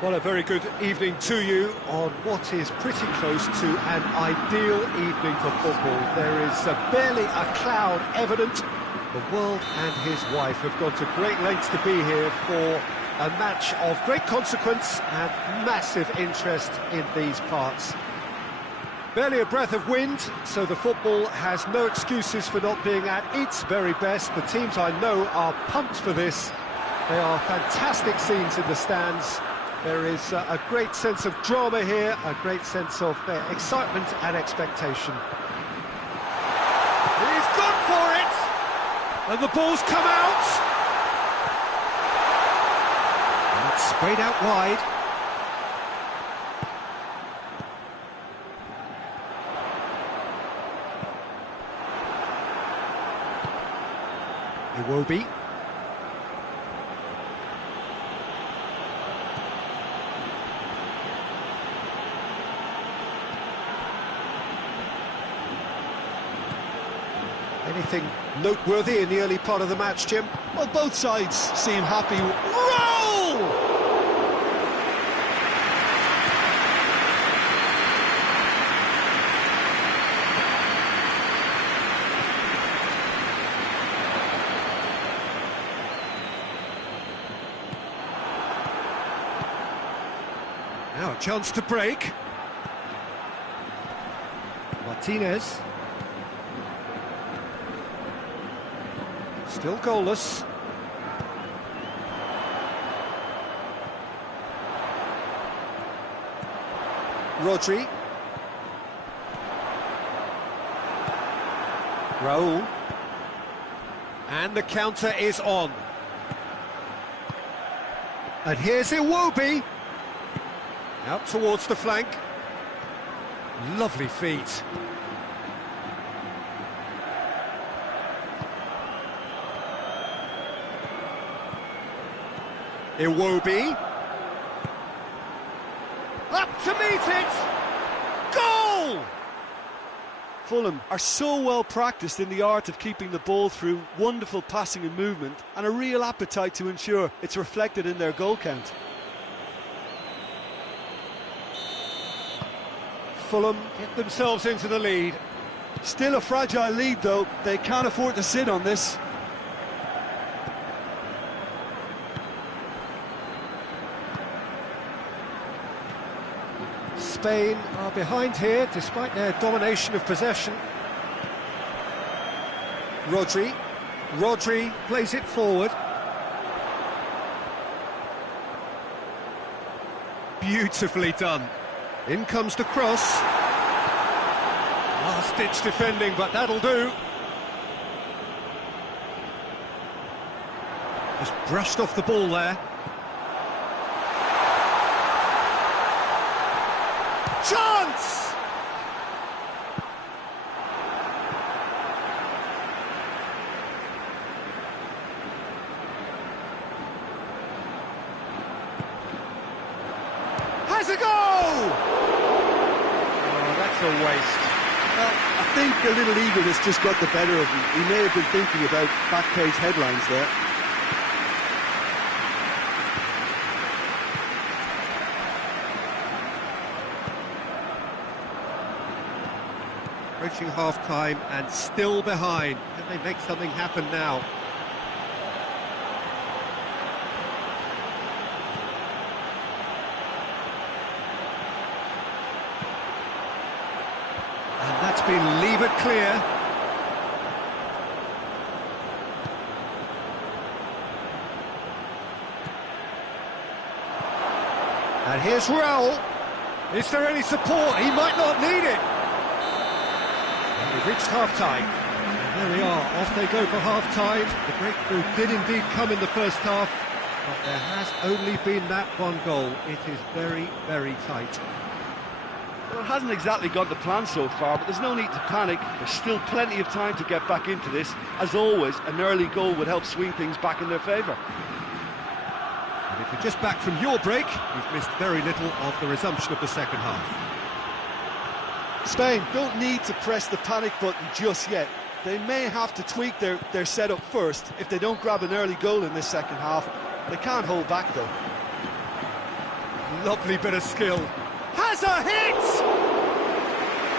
Well, a very good evening to you on what is pretty close to an ideal evening for football. There is barely a cloud evident. The world and his wife have gone to great lengths to be here for a match of great consequence and massive interest in these parts. Barely a breath of wind, so the football has no excuses for not being at its very best. The teams I know are pumped for this. They are fantastic scenes in the stands. There is a great sense of drama here, a great sense of excitement and expectation. He's gone for it! And the ball's come out! And it's sprayed out wide. Iwobi. Anything noteworthy in the early part of the match, Jim? Well, both sides seem happy. Roll! Now a chance to break. Martinez. Still goalless. Rodri. Raul. And the counter is on. And here's Iwobi. Out towards the flank. Lovely feet. Iwobi. Up to meet it! Goal! Fulham are so well practiced in the art of keeping the ball through wonderful passing and movement, and a real appetite to ensure it's reflected in their goal count. Fulham get themselves into the lead. Still a fragile lead though, they can't afford to sit on this. Spain are behind here, despite their domination of possession. Rodri plays it forward. Beautifully done. In comes the cross. Last-ditch defending, but that'll do. Just brushed off the ball there. Chance! Has a goal! Oh, that's a waste. Well, I think a little eagerness just got the better of him. He may have been thinking about back-page headlines there. Approaching half-time and still behind. Can they make something happen now? And that's been levered clear. And here's Raul. Is there any support? He might not need it. We've reached half-time. There we are, off they go for half-time. The breakthrough did indeed come in the first half, but there has only been that one goal. It is very, very tight. Well, it hasn't exactly gone to plan so far, but there's no need to panic. There's still plenty of time to get back into this. As always, an early goal would help swing things back in their favour. And if you're just back from your break, you've missed very little of the resumption of the second half. Spain don't need to press the panic button just yet. They may have to tweak their setup first if they don't grab an early goal in this second half. They can't hold back though. Lovely bit of skill. Has a hit!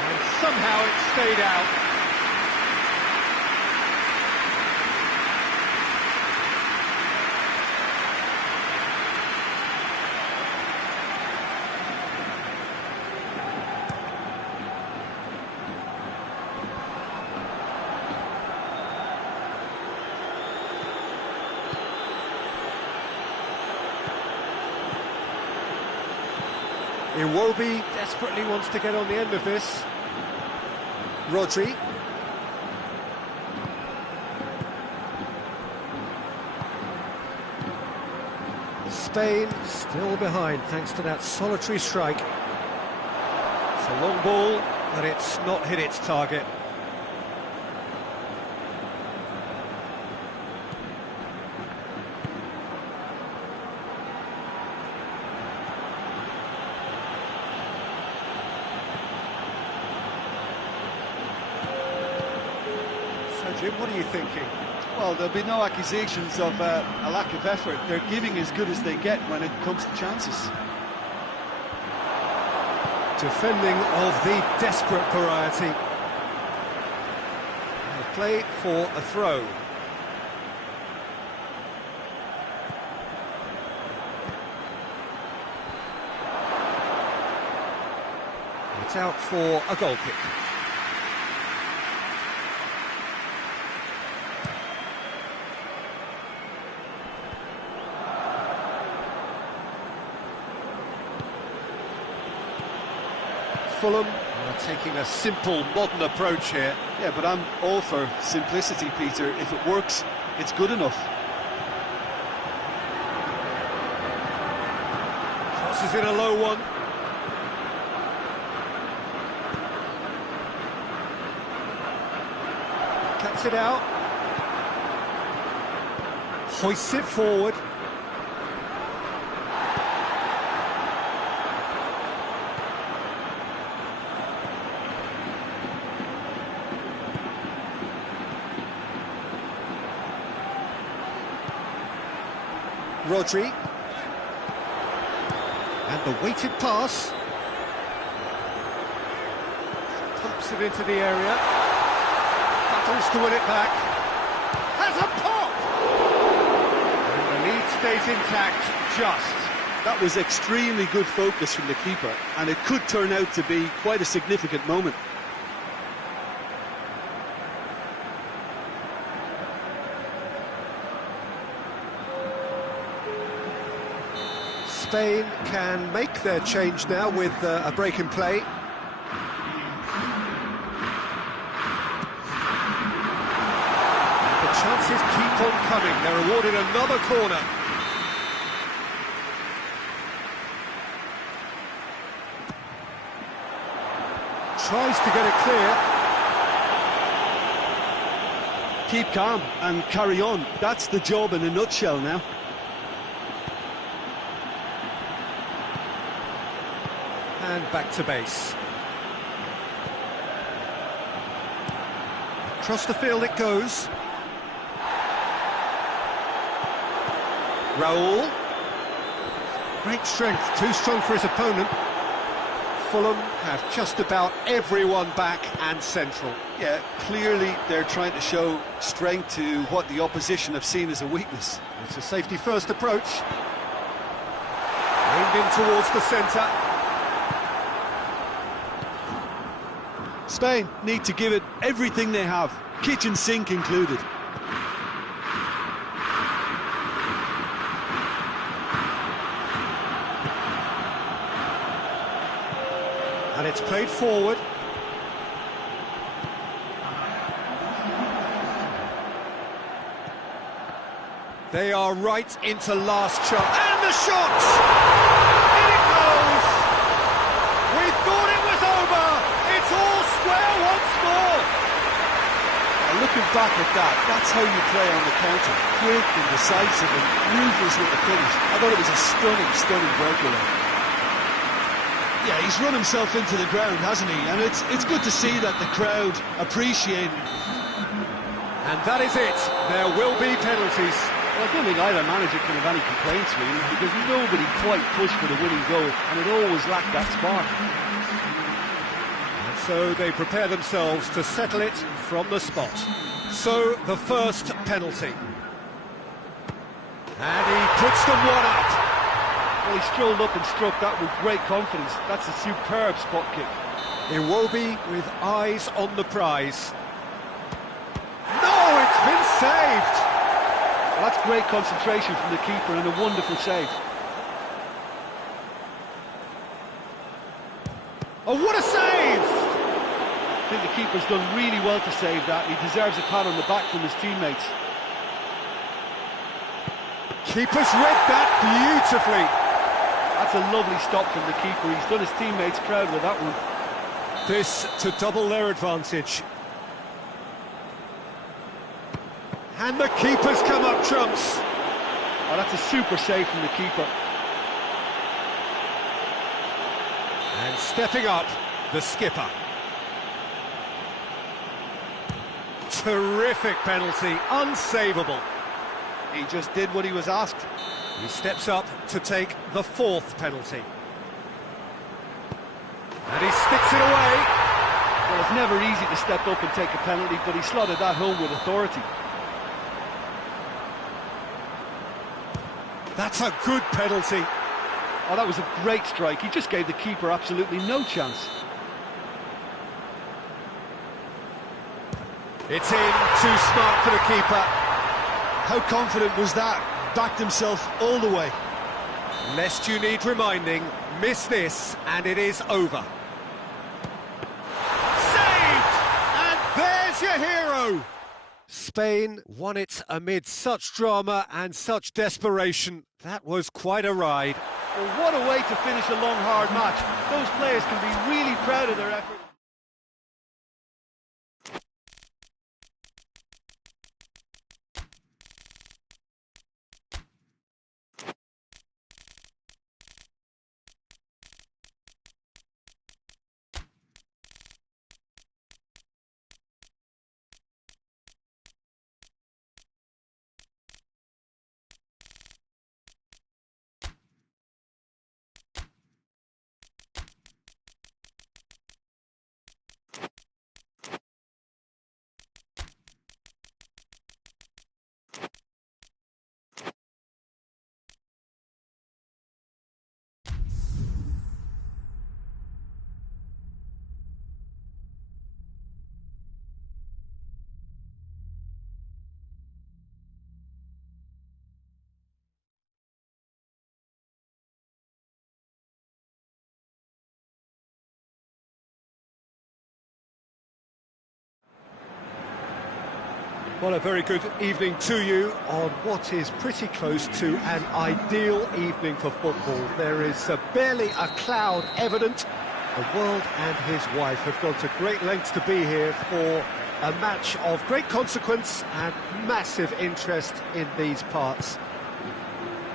And somehow it stayed out. Iwobi desperately wants to get on the end of this. Rodri. Spain still behind thanks to that solitary strike. It's a long ball, but it's not hit its target. Jim, what are you thinking? Well, there'll be no accusations of a lack of effort. They're giving as good as they get when it comes to chances. Defending of the desperate variety. The play for a throw. It's out for a goal kick. Fulham are taking a simple, modern approach here. Yeah, but I'm all for simplicity, Peter. If it works, it's good enough. Crosses in a low one. Cuts it out. Hoists it forward. Rodri. And the weighted pass. Pumps it into the area. Battles to win it back. Has a pop! And the lead stays intact, just. That was extremely good focus from the keeper, and it could turn out to be quite a significant moment. Spain can make their change now with a break in play. The chances keep on coming. They're awarded another corner. Tries to get it clear. Keep calm and carry on. That's the job in a nutshell now. And back to base. Across the field it goes. Raul. Great strength, too strong for his opponent. Fulham have just about everyone back and central. Yeah, clearly they're trying to show strength to what the opposition have seen as a weakness. It's a safety-first approach. Aimed in towards the centre. Spain need to give it everything they have, kitchen sink included. And it's played forward. They are right into last shot. And the shot! In it goes! We thought it was over! It's all square once more! Looking back at that, that's how you play on the counter. Quick and decisive and ruthless with the finish. I thought it was a stunning breakaway. Yeah, he's run himself into the ground, hasn't he? And it's good to see that the crowd appreciate it. And that is it. There will be penalties. Well, I don't think either manager can have any complaints, really, because nobody quite pushed for the winning goal, and it always lacked that spark. And so they prepare themselves to settle it from the spot. So, the first penalty. And he puts them one up. Well, he strolled up and struck that with great confidence. That's a superb spot kick. Iwobi with eyes on the prize. No, it's been saved! Well, that's great concentration from the keeper and a wonderful save. Oh, what a save! I think the keeper's done really well to save that. He deserves a pat on the back from his teammates. Keeper's read that beautifully. That's a lovely stop from the keeper. He's done his teammates proud with that one. This to double their advantage. And the keeper's come up trumps. Oh, that's a super save from the keeper. And stepping up, the skipper. Terrific penalty, unsavable. He just did what he was asked. He steps up to take the fourth penalty. And he sticks it away. Well, it's never easy to step up and take a penalty, but he slotted that home with authority. That's a good penalty. Oh, that was a great strike. He just gave the keeper absolutely no chance. It's in, too smart for the keeper. How confident was that? Backed himself all the way. Lest you need reminding, miss this and it is over. Saved! And there's your hero! Spain won it amid such drama and such desperation. That was quite a ride. Well, what a way to finish a long, hard match. Those players can be really proud of their effort. Well, a very good evening to you on what is pretty close to an ideal evening for football. There is barely a cloud evident. The world and his wife have gone to great lengths to be here for a match of great consequence and massive interest in these parts.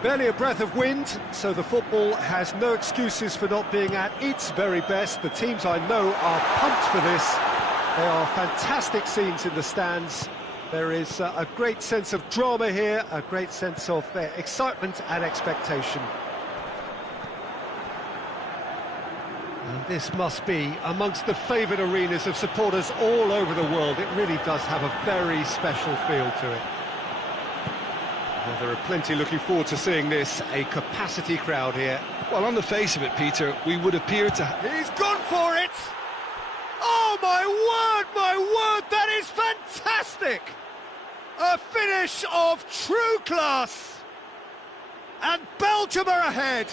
Barely a breath of wind, so the football has no excuses for not being at its very best. The teams I know are pumped for this. There are fantastic scenes in the stands. There is a great sense of drama here, a great sense of excitement and expectation. And this must be amongst the favoured arenas of supporters all over the world. It really does have a very special feel to it. Well, there are plenty looking forward to seeing this, a capacity crowd here. Well, on the face of it, Peter, we would appear to... He's gone for it! Oh, my word, that is fantastic! A finish of true class! And Belgium are ahead!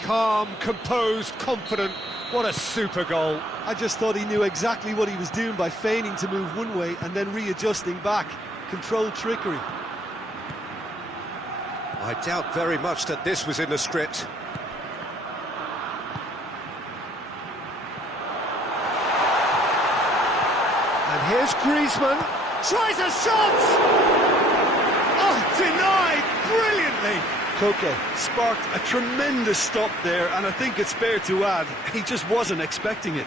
Calm, composed, confident, what a super goal. I just thought he knew exactly what he was doing by feigning to move one way and then readjusting back. Controlled trickery. I doubt very much that this was in the script. And here's Griezmann, tries a shot! Oh, denied brilliantly! Koke sparked a tremendous stop there, and I think it's fair to add, he just wasn't expecting it.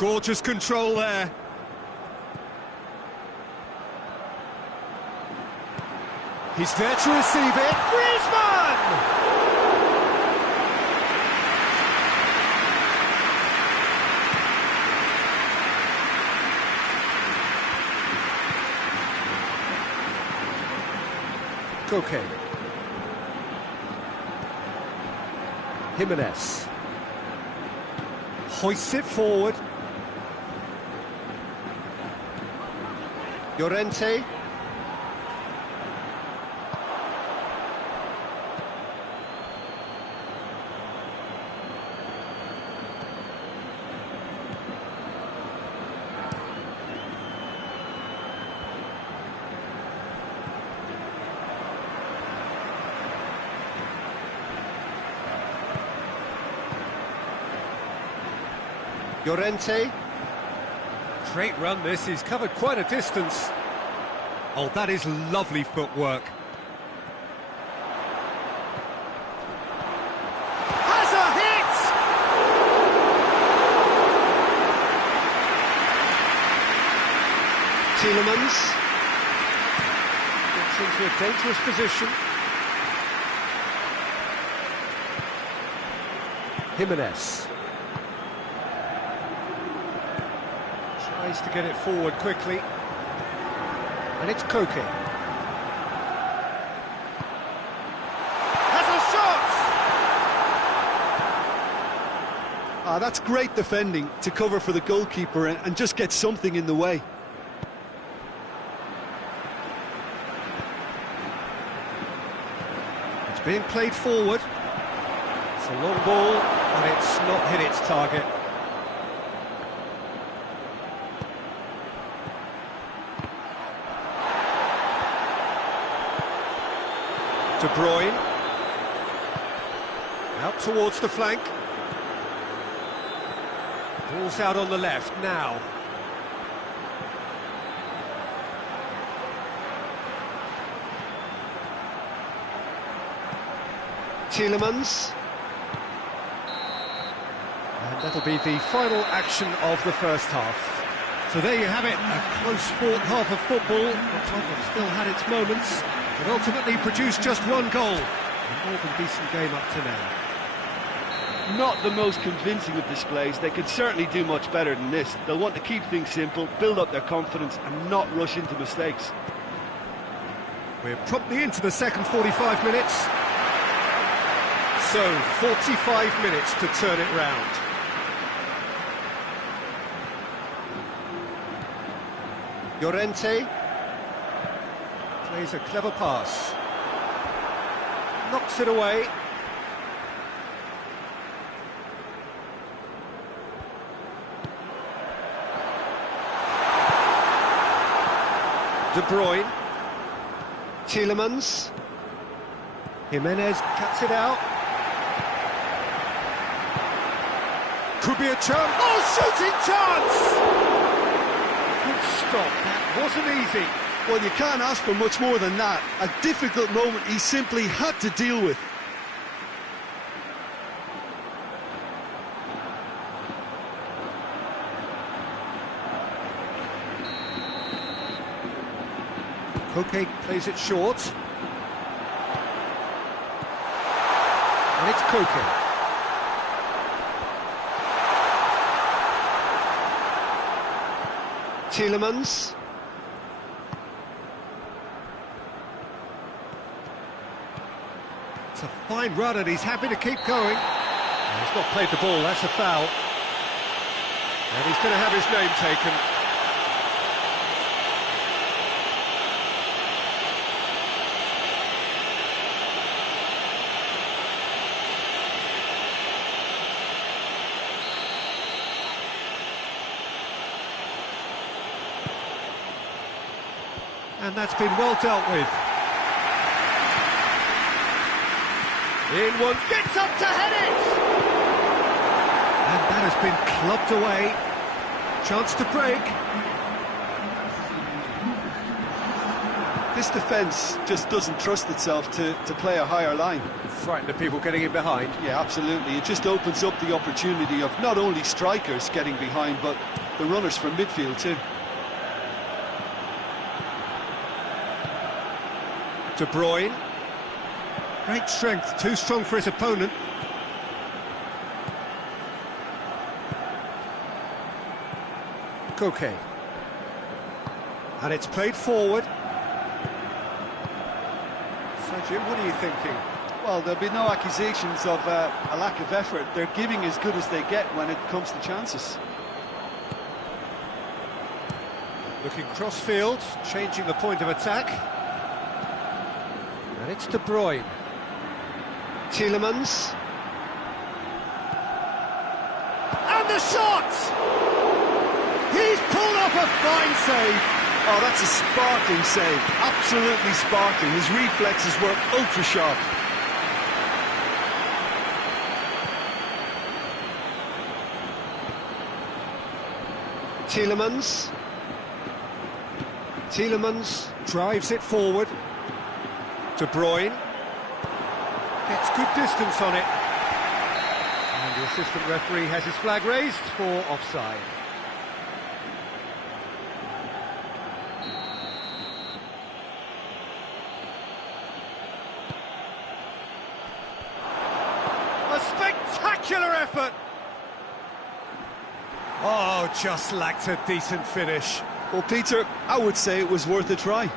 Gorgeous control there. He's there to receive it. Griezmann! Koke. Jimenez. Hoists it forward. Llorente. Llorente. Great run this, he's covered quite a distance. Oh, that is lovely footwork. Has a hit! Tielemans. Gets into a dangerous position. Jimenez. Tries to get it forward quickly. And it's Koke. Has a shot! That's great defending to cover for the goalkeeper and just get something in the way. It's being played forward. It's a long ball, and it's not hit its target. De Bruyne. Out towards the flank. Ball's out on the left now. Tielemans. And that'll be the final action of the first half. So there you have it, a close-fought half of football. The club have still had its moments, but ultimately produced just one goal. A more than decent game up to now. Not the most convincing of displays. They could certainly do much better than this. They'll want to keep things simple, build up their confidence and not rush into mistakes. We're promptly into the second 45 minutes. So, 45 minutes to turn it round. Llorente plays a clever pass. Knocks it away. De Bruyne. Tielemans. Jimenez cuts it out. Could be a chance. Oh, shooting chance! Good stop. That wasn't easy. Well, you can't ask for much more than that. A difficult moment he simply had to deal with. Koke plays it short. And it's Koke. Tielemans. It's a fine run and he's happy to keep going. He's not played the ball, that's a foul. And he's going to have his name taken. And that's been well dealt with. In one, gets up to head it! And that has been clubbed away. Chance to break. This defence just doesn't trust itself to play a higher line. Frightened of people getting in behind. Yeah, absolutely. It just opens up the opportunity of not only strikers getting behind, but the runners from midfield too. De Bruyne. Great strength, too strong for his opponent. Koke. And it's played forward. So, Jim, what are you thinking? Well, there'll be no accusations of a lack of effort. They're giving as good as they get when it comes to chances. Looking cross-field, changing the point of attack. And it's De Bruyne. Tielemans. And the shot! He's pulled off a fine save. Oh, that's a sparkling save. Absolutely sparkling. His reflexes were ultra sharp. Tielemans. Tielemans drives it forward. De Bruyne gets good distance on it. And the assistant referee has his flag raised for offside. A spectacular effort! Oh, just lacked a decent finish. Well, Peter, I would say it was worth a try.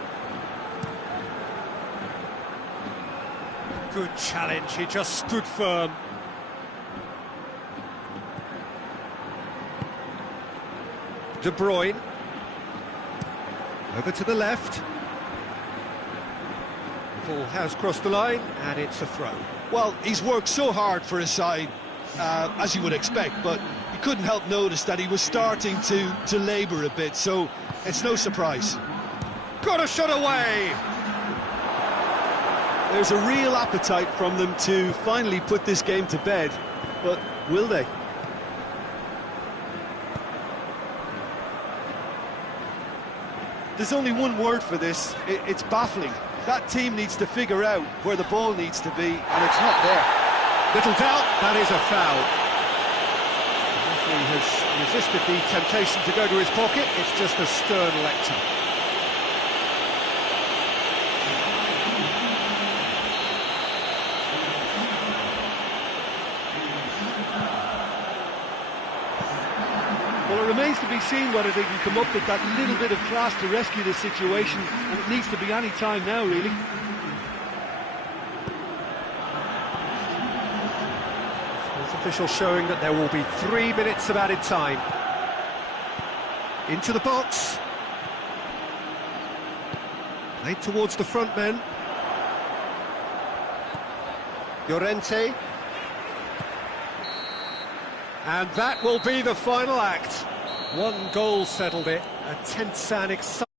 Good challenge, he just stood firm. De Bruyne. Over to the left. Ball has crossed the line, and it's a throw. Well, he's worked so hard for his side, as you would expect, but you couldn't help notice that he was starting to labour a bit, so it's no surprise. Got a shot away! There's a real appetite from them to finally put this game to bed, but will they? There's only one word for this, it's baffling. That team needs to figure out where the ball needs to be, and it's not there. Little doubt, that is a foul. The referee has resisted the temptation to go to his pocket, it's just a stern lecture. Well, it remains to be seen whether they can come up with that little bit of class to rescue this situation, and it needs to be any time now, really. Fourth official showing that there will be 3 minutes of added time. Into the box. Played towards the front men. Llorente. And that will be the final act. One goal settled it, a tense and exciting.